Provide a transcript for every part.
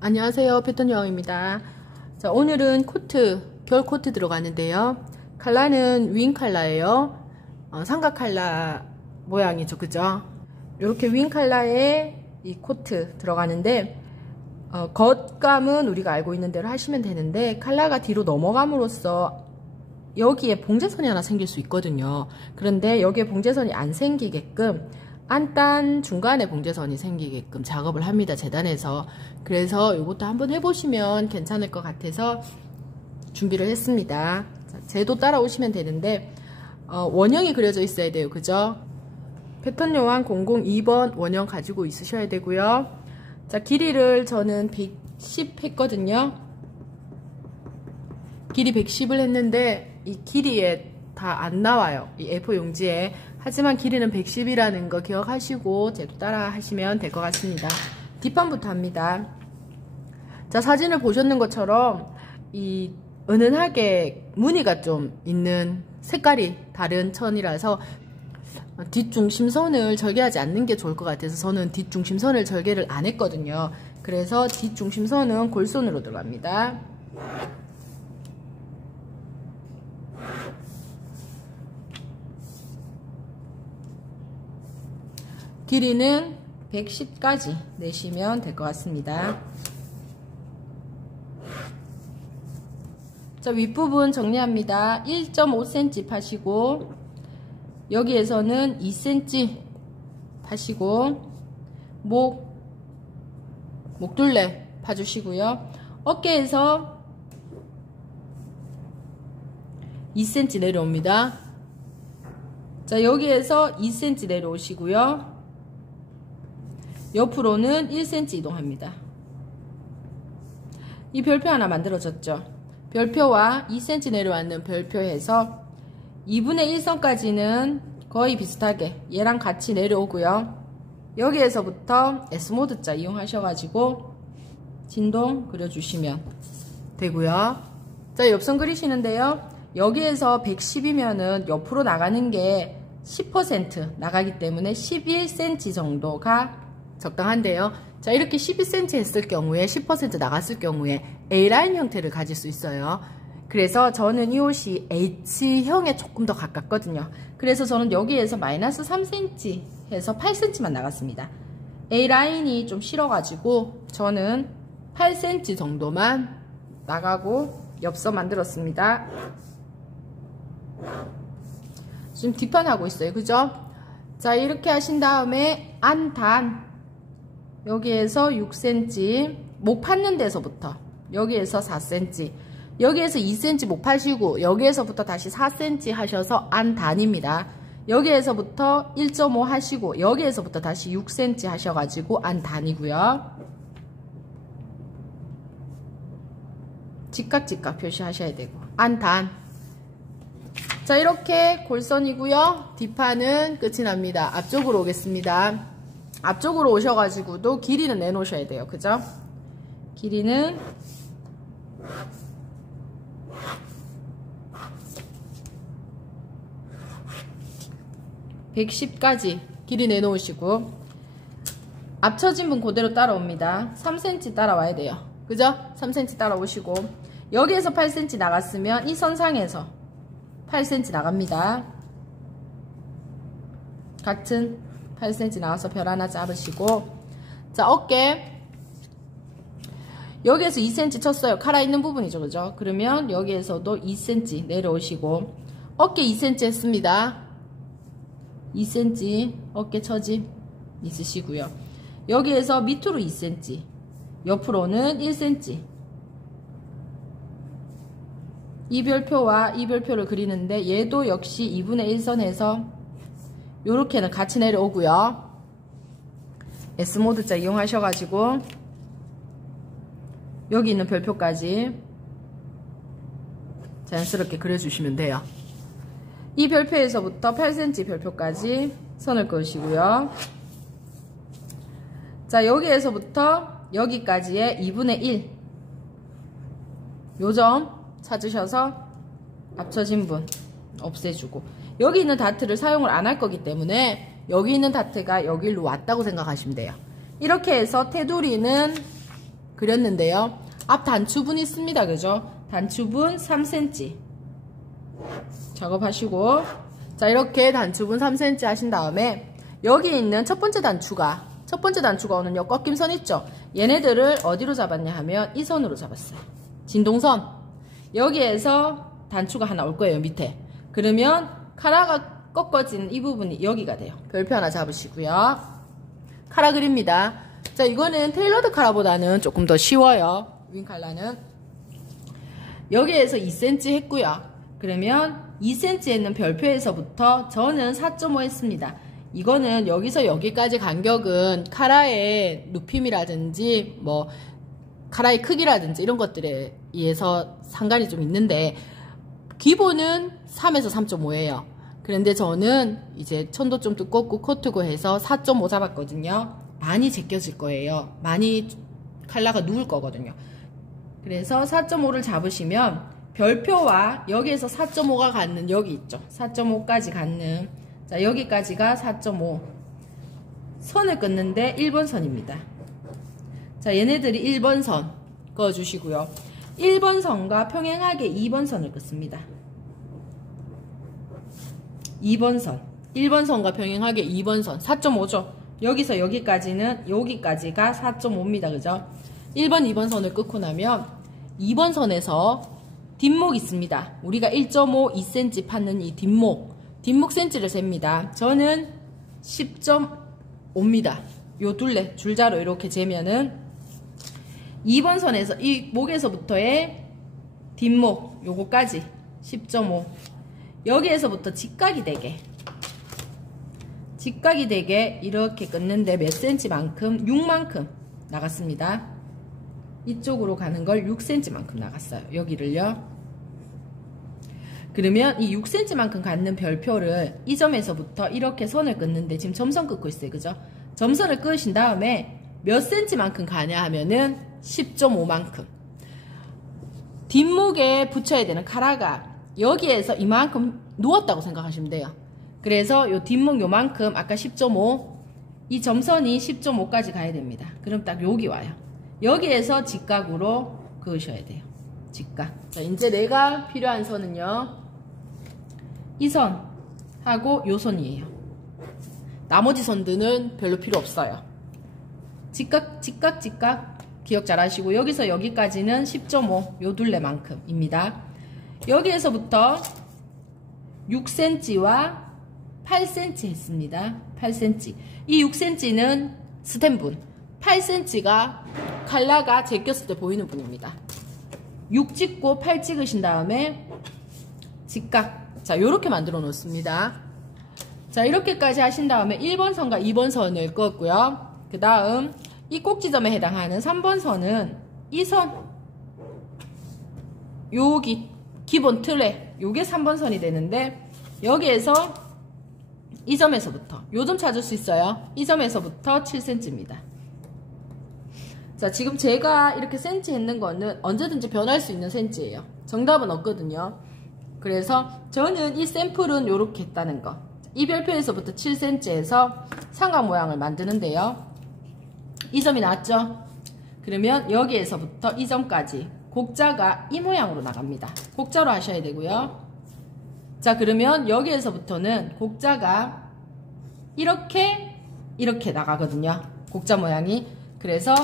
안녕하세요, 패턴 여왕입니다. 자, 오늘은 코트, 겨울 코트 들어가는데요. 컬러는 윙 컬러예요. 삼각 컬러 모양이죠, 그죠? 이렇게 윙 컬러의 이 코트 들어가는데, 겉감은 우리가 알고 있는 대로 하시면 되는데, 컬러가 뒤로 넘어감으로써 여기에 봉제선이 하나 생길 수 있거든요. 그런데 여기에 봉제선이 안 생기게끔 안단 중간에 봉제선이 생기게끔 작업을 합니다, 재단에서. 그래서 이것도 한번 해보시면 괜찮을 것 같아서 준비를 했습니다. 자, 제도 따라오시면 되는데 원형이 그려져 있어야 돼요, 그죠? 패턴 요한 002번 원형 가지고 있으셔야 되고요. 자, 길이를 저는 110 했거든요. 길이 110을 했는데 이 길이에 다 안 나와요, 이 A4 용지에. 하지만 길이는 110이라는 거 기억하시고 제도 따라 하시면 될 것 같습니다. 뒷판부터 합니다. 자, 사진을 보셨는 것처럼 이 은은하게 무늬가 좀 있는 색깔이 다른 천이라서 뒷중심선을 절개하지 않는 게 좋을 것 같아서 저는 뒷중심선을 절개를 안 했거든요. 그래서 뒷중심선은 골선으로 들어갑니다. 길이는 110까지 내시면 될 것 같습니다. 자, 윗부분 정리합니다. 1.5cm 파시고 여기에서는 2cm 파시고 목둘레 파주시고요. 어깨에서 2cm 내려옵니다. 자, 여기에서 2cm 내려오시고요. 옆으로는 1cm 이동합니다. 이 별표 하나 만들어졌죠. 별표와 2cm 내려왔는 별표에서 2분의 1선까지는 거의 비슷하게 얘랑 같이 내려오고요. 여기에서부터 S모드자 이용하셔가지고 진동 그려주시면 되고요. 자, 옆선 그리시는데요. 여기에서 110이면은 옆으로 나가는 게 10% 나가기 때문에 11cm 정도가 적당한데요. 자, 이렇게 12cm 했을 경우에 10% 나갔을 경우에 A라인 형태를 가질 수 있어요. 그래서 저는 이 옷이 H형에 조금 더 가깝거든요. 그래서 저는 여기에서 마이너스 3cm 해서 8cm만 나갔습니다. A라인이 좀 싫어가지고 저는 8cm 정도만 나가고 옆선 만들었습니다. 지금 뒷판 하고 있어요, 그죠? 자, 이렇게 하신 다음에 안단 여기에서 6cm 목 팠는 데서부터 여기에서 4cm 여기에서 2cm 목 파시고 여기에서부터 다시 4cm 하셔서 안단입니다. 여기에서부터 1.5 하시고 여기에서부터 다시 6cm 하셔가지고 안단이고요. 직각 표시하셔야 되고 안단. 자, 이렇게 골선이고요. 뒷판은 끝이 납니다. 앞쪽으로 오겠습니다. 앞쪽으로 오셔가지고도 길이는 내놓으셔야 돼요, 그죠? 길이는 110까지 길이 내놓으시고 앞처진 분 그대로 따라옵니다. 3cm 따라와야 돼요, 그죠? 3cm 따라오시고 여기에서 8cm 나갔으면 이 선상에서 8cm 나갑니다. 같은 8cm 나와서 별 하나 잡으시고 자, 어깨 여기에서 2cm 쳤어요. 카라 있는 부분이죠, 그죠? 그러면 여기에서도 2cm 내려오시고 어깨 2cm 했습니다. 2cm 어깨 처짐 있으시고요. 여기에서 밑으로 2cm 옆으로는 1cm 이 별표와 이 별표를 그리는데 얘도 역시 2분의 1선에서 요렇게는 같이 내려오고요. S모드자 이용하셔가지고 여기 있는 별표까지 자연스럽게 그려주시면 돼요. 이 별표에서부터 8cm 별표까지 선을 그으시고요. 자, 여기에서부터 여기까지의 2분의 1 요 점 찾으셔서 합쳐진 분 없애주고, 여기 있는 다트를 사용을 안 할 거기 때문에 여기 있는 다트가 여기로 왔다고 생각하시면 돼요. 이렇게 해서 테두리는 그렸는데요. 앞 단추분 있습니다. 그죠? 단추분 3cm 작업하시고, 자, 이렇게 단추분 3cm 하신 다음에 여기 있는 첫 번째 단추가 오는 요 꺾임선 있죠? 얘네들을 어디로 잡았냐 하면 이 선으로 잡았어요. 진동선. 여기에서 단추가 하나 올 거예요, 밑에. 그러면 카라가 꺾어진 이 부분이 여기가 돼요. 별표 하나 잡으시고요. 카라 그립니다. 자, 이거는 테일러드 카라보다는 조금 더 쉬워요. 윙 칼라는. 여기에서 2cm 했고요. 그러면 2cm 했는 별표에서부터 저는 4.5 했습니다. 이거는 여기서 여기까지 간격은 카라의 높임이라든지 뭐 카라의 크기라든지 이런 것들에 의해서 상관이 좀 있는데, 기본은 3에서 3.5예요. 그런데 저는 이제 천도 좀 두껍고 코트고 해서 4.5 잡았거든요. 많이 제껴질 거예요. 많이 칼라가 누울 거거든요. 그래서 4.5를 잡으시면 별표와 여기에서 4.5가 갖는 여기 있죠. 4.5까지 갖는, 자, 여기까지가 4.5 선을 끊는데 1번 선입니다. 자, 얘네들이 1번 선 그어주시고요. 1번 선과 평행하게 2번 선을 끊습니다. 2번 선. 1번 선과 평행하게 2번 선. 4.5죠. 여기서 여기까지는, 여기까지가 4.5입니다. 그죠? 1번, 2번 선을 끊고 나면 2번 선에서 뒷목 있습니다. 우리가 1.5, 2cm 팠는 이 뒷목 센치를 셉니다. 저는 10.5입니다. 요 둘레, 줄자로 이렇게 재면은 2번 선에서 이 목에서부터의 뒷목, 요거까지 10.5. 여기에서부터 직각이 되게 이렇게 끊는데 몇 cm만큼? 6만큼 나갔습니다. 이쪽으로 가는 걸 6cm만큼 나갔어요. 여기를요. 그러면 이 6cm만큼 갖는 별표를 이 점에서부터 이렇게 선을 끊는데 지금 점선 끊고 있어요. 그죠? 점선을 끊으신 다음에 몇 cm만큼 가냐 하면은 10.5만큼. 뒷목에 붙여야 되는 카라가 여기에서 이만큼 누웠다고 생각하시면 돼요. 그래서 요 뒷목 요만큼, 아까 10.5, 이 점선이 10.5까지 가야 됩니다. 그럼 딱 여기 와요. 여기에서 직각으로 그으셔야 돼요. 직각. 자, 이제 내가 필요한 선은요, 이 선하고 요 선이에요. 나머지 선들은 별로 필요 없어요. 직각 기억 잘 하시고, 여기서 여기까지는 10.5, 요 둘레만큼입니다. 여기에서부터 6cm와 8cm 했습니다. 8cm. 이 6cm는 스텐분, 8cm가 칼라가 제꼈을 때 보이는 분입니다. 6 찍고 8 찍으신 다음에 직각. 자, 요렇게 만들어 놓습니다. 자, 이렇게까지 하신 다음에 1번 선과 2번 선을 그었고요. 그 다음 이 꼭지점에 해당하는 3번 선은 이 선, 여기 기본 틀에 요게 3번 선이 되는데, 여기에서 이 점에서부터 요 점 찾을 수 있어요. 이 점에서부터 7cm입니다. 자, 지금 제가 이렇게 센치 했는 거는 언제든지 변할 수 있는 센치예요. 정답은 없거든요. 그래서 저는 이 샘플은 요렇게 했다는 거. 이 별표에서부터 7cm에서 삼각 모양을 만드는데요. 이 점이 나왔죠? 그러면 여기에서부터 이 점까지 곡자가 이 모양으로 나갑니다. 곡자로 하셔야 되고요. 자, 그러면 여기에서부터는 곡자가 이렇게 나가거든요. 곡자 모양이. 그래서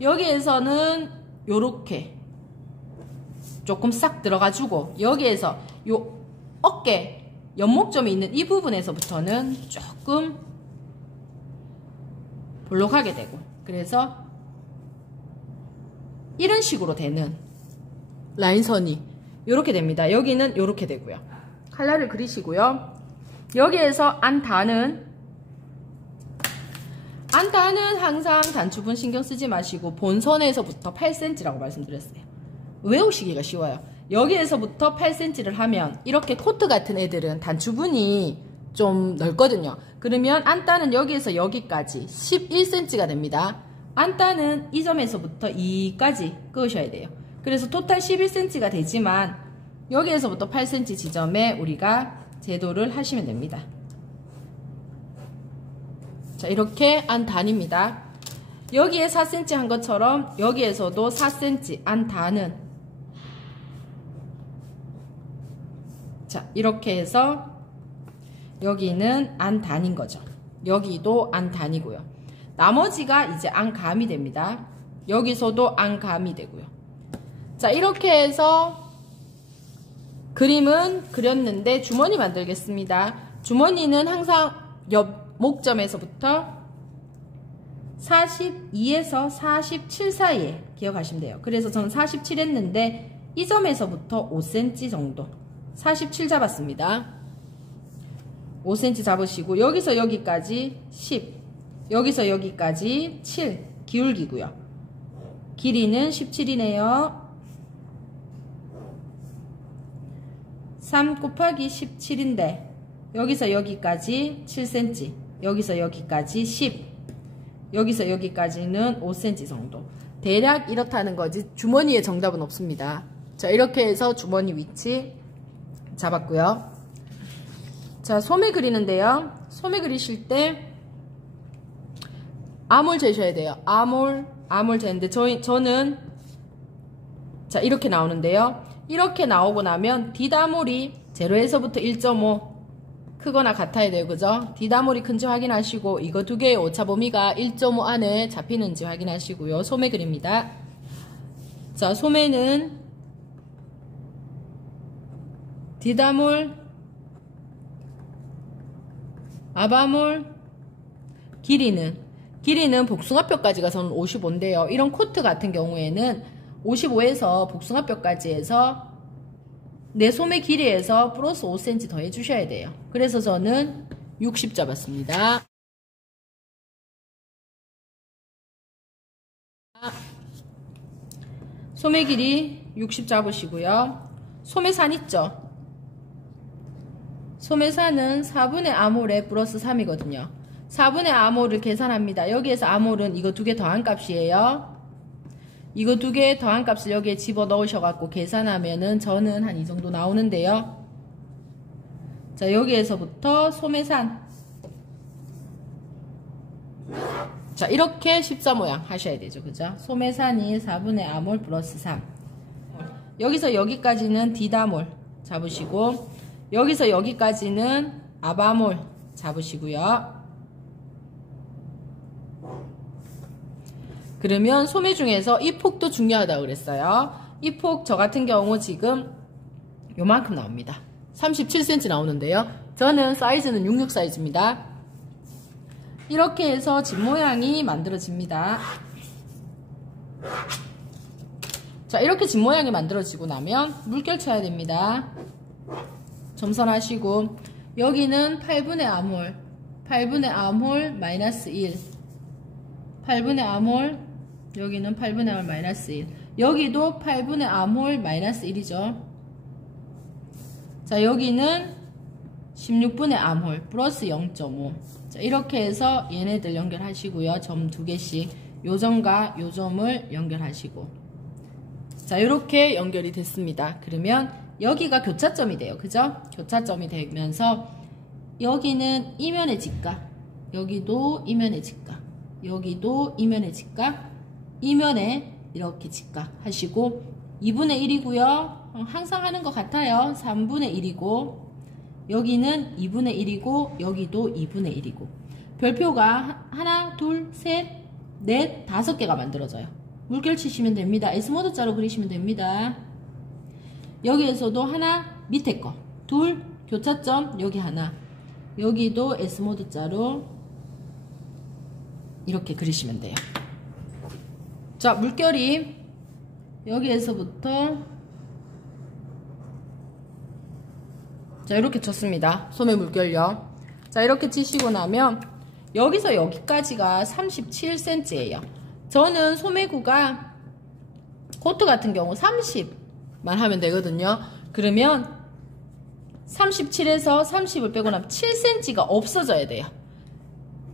여기에서는 요렇게 조금 싹 들어가주고, 여기에서 요 어깨 연목점이 있는 이 부분에서부터는 조금 볼록하게 되고, 그래서 이런 식으로 되는 라인선이 요렇게 됩니다. 여기는 요렇게 되고요. 칼라를 그리시고요. 여기에서 안단은 항상 단추분 신경 쓰지 마시고 본선에서부터 8cm라고 말씀드렸어요. 외우시기가 쉬워요. 여기에서부터 8cm를 하면 이렇게 코트 같은 애들은 단추분이 좀 넓거든요. 그러면 안단은 여기에서 여기까지 11cm가 됩니다. 안단은 이 점에서부터 2까지 그으셔야 돼요. 그래서 토탈 11cm가 되지만 여기에서부터 8cm 지점에 우리가 제도를 하시면 됩니다. 자, 이렇게 안 단입니다. 여기에 4cm 한 것처럼 여기에서도 4cm 안 단은, 자, 이렇게 해서 여기는 안 단인 거죠. 여기도 안 단이고요. 나머지가 이제 안 감이 됩니다. 여기서도 안 감이 되고요. 자, 이렇게 해서 그림은 그렸는데 주머니 만들겠습니다. 주머니는 항상 옆 목점에서부터 42에서 47 사이에 기억하시면 돼요. 그래서 저는 47 했는데 이 점에서부터 5cm 정도, 47 잡았습니다. 5cm 잡으시고 여기서 여기까지 10, 여기서 여기까지 7 기울기고요. 길이는 17이네요. 3 곱하기 17인데 여기서 여기까지 7cm, 여기서 여기까지 10, 여기서 여기까지는 5cm 정도. 대략 이렇다는 거지 주머니에 정답은 없습니다. 자, 이렇게 해서 주머니 위치 잡았고요. 자, 소매 그리는데요. 소매 그리실 때 암홀 재셔야 돼요. 암홀 재는데 저는 자, 이렇게 나오는데요. 이렇게 나오고 나면 뒷암홀이 0에서부터 1.5 크거나 같아야 돼요. 그죠? 뒷암홀이 큰지 확인하시고 이거 두 개의 오차 범위가 1.5 안에 잡히는지 확인하시고요. 소매 그립니다. 자, 소매는 뒷암홀, 앞암홀, 길이는 복숭아뼈까지가 저는 55인데요. 이런 코트 같은 경우에는 55에서 복숭아뼈까지 해서 내 소매 길이에서 플러스 5cm 더 해주셔야 돼요. 그래서 저는 60 잡았습니다. 소매 길이 60 잡으시고요. 소매산 있죠? 소매산은 4분의 암홀에 플러스 3이거든요. 4분의 암홀을 계산합니다. 여기에서 암홀은 이거 두 개 더한 값이에요. 이거 두 개 더한 값을 여기에 집어 넣으셔갖고 계산하면은 저는 한 이 정도 나오는데요. 자, 여기에서부터 소매산. 자, 이렇게 십자 모양 하셔야 되죠. 그죠? 소매산이 4분의 암홀 플러스 3. 여기서 여기까지는 뒷암홀 잡으시고, 여기서 여기까지는 앞암홀 잡으시고요. 그러면 소매 중에서 이 폭도 중요하다고 그랬어요. 이 폭 저 같은 경우 지금 요만큼 나옵니다. 37cm 나오는데요. 저는 사이즈는 66 사이즈입니다. 이렇게 해서 집 모양이 만들어집니다. 자, 이렇게 집 모양이 만들어지고 나면 물결 쳐야 됩니다. 점선하시고 여기는 8분의 암홀, 8분의 암홀 마이너스 1, 8분의 암홀, 여기는 8분의 암홀 마이너스 1, 여기도 8분의 암홀 마이너스 1이죠. 자, 여기는 16분의 암홀 플러스 0.5. 자, 이렇게 해서 얘네들 연결하시고요. 점 두 개씩 요 점과 요 점을 연결하시고, 자, 이렇게 연결이 됐습니다. 그러면 여기가 교차점이 돼요. 그죠? 교차점이 되면서 여기는 이면의 직각, 여기도 이면의 직각, 여기도 이면의 직각, 이면에 이렇게 직각 하시고 2분의 1이고요. 항상 하는 것 같아요. 3분의 1이고 여기는 2분의 1이고 여기도 2분의 1이고 별표가 하나, 둘, 셋, 넷, 5개가 만들어져요. 물결 치시면 됩니다. S모드 자로 그리시면 됩니다. 여기에서도 하나, 밑에 거, 둘, 교차점, 여기 하나, 여기도 S모드 자로 이렇게 그리시면 돼요. 자, 물결이 여기에서부터 자, 이렇게 쳤습니다. 소매 물결요. 자, 이렇게 치시고 나면 여기서 여기까지가 37cm예요. 저는 소매구가 코트 같은 경우 30만 하면 되거든요. 그러면 37에서 30을 빼고 나면 7cm가 없어져야 돼요.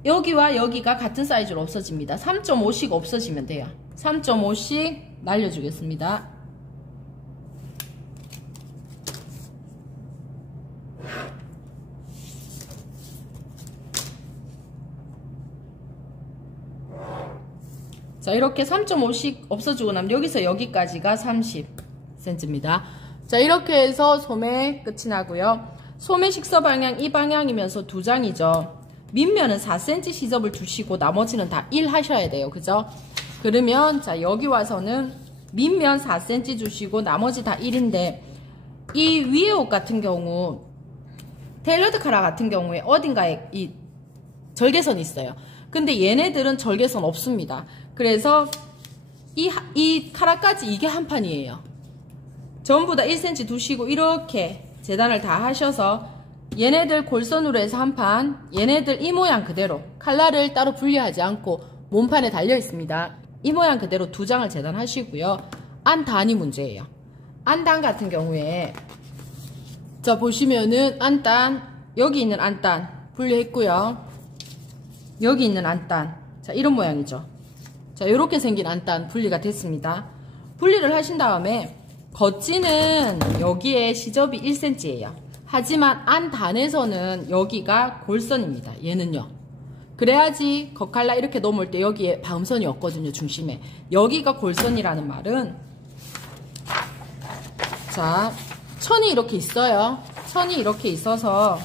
여기와 여기가 같은 사이즈로 없어집니다. 3.5씩 없어지면 돼요. 3.5씩 날려주겠습니다. 자, 이렇게 3.5씩 없어지고 나면 여기서 여기까지가 30cm입니다. 자, 이렇게 해서 소매 끝이 나고요. 소매 식서 방향 이 방향이면서 두 장이죠. 밑면은 4cm 시접을 두시고 나머지는 다 1 하셔야 돼요. 그죠? 그러면 자, 여기 와서는 밑면 4cm 주시고 나머지 다 1인데 이 위에 옷 같은 경우 테일러드 카라 같은 경우에 어딘가에 이 절개선이 있어요. 근데 얘네들은 절개선 없습니다. 그래서 이 카라까지 이게 한 판이에요. 전부 다 1cm 두시고 이렇게 재단을 다 하셔서 얘네들 골선으로 해서 한 판, 얘네들 이 모양 그대로 칼라를 따로 분리하지 않고 몸판에 달려 있습니다. 이 모양 그대로 두 장을 재단하시고요. 안단이 문제예요. 안단 같은 경우에 자, 보시면은 안단, 여기 있는 안단 분리했고요. 여기 있는 안단, 자, 이런 모양이죠. 자, 이렇게 생긴 안단 분리가 됐습니다. 분리를 하신 다음에 겉지는 여기에 시접이 1cm예요. 하지만 안단에서는 여기가 골선입니다. 얘는요. 그래야지 겉칼라 이렇게 넘을 때 여기에 바음선이 없거든요. 중심에. 여기가 골선이라는 말은 자, 천이 이렇게 있어요. 천이 이렇게 있어서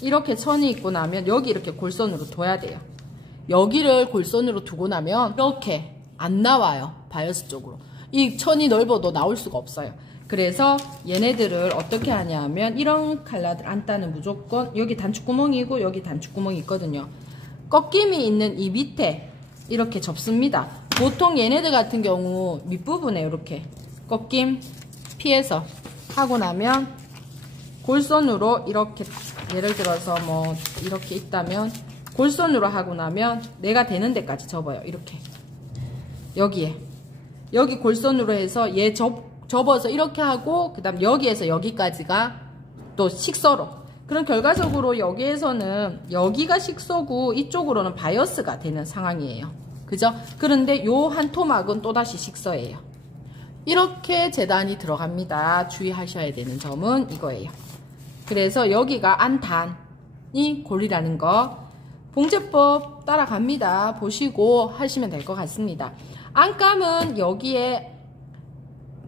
이렇게 천이 있고 나면 여기 이렇게 골선으로 둬야 돼요. 여기를 골선으로 두고 나면 이렇게 안 나와요. 바이어스 쪽으로. 이 천이 넓어도 나올 수가 없어요. 그래서 얘네들을 어떻게 하냐면 이런 칼라들 안단은 무조건 여기 단축구멍이고 여기 단축구멍이 있거든요. 꺾임이 있는 이 밑에 이렇게 접습니다. 보통 얘네들 같은 경우 밑부분에 이렇게 꺾임 피해서 하고 나면 골선으로 이렇게 예를 들어서 뭐 이렇게 있다면 골선으로 하고 나면 내가 되는 데까지 접어요. 이렇게 여기에 여기 골선으로 해서 얘 접어서 이렇게 하고 그 다음 여기에서 여기까지가 또 식서로. 그럼 결과적으로 여기에서는 여기가 식서고 이쪽으로는 바이어스가 되는 상황이에요. 그죠? 그런데 요 한 토막은 또다시 식서예요. 이렇게 재단이 들어갑니다. 주의하셔야 되는 점은 이거예요. 그래서 여기가 안단이 골이라는 거 봉제법 따라갑니다. 보시고 하시면 될 것 같습니다. 안감은 여기에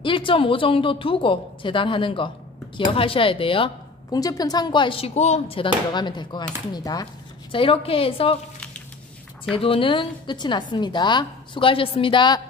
1.5 정도 두고 재단하는 거 기억하셔야 돼요. 봉제편 참고하시고 재단 들어가면 될 것 같습니다. 자, 이렇게 해서 제도는 끝이 났습니다. 수고하셨습니다.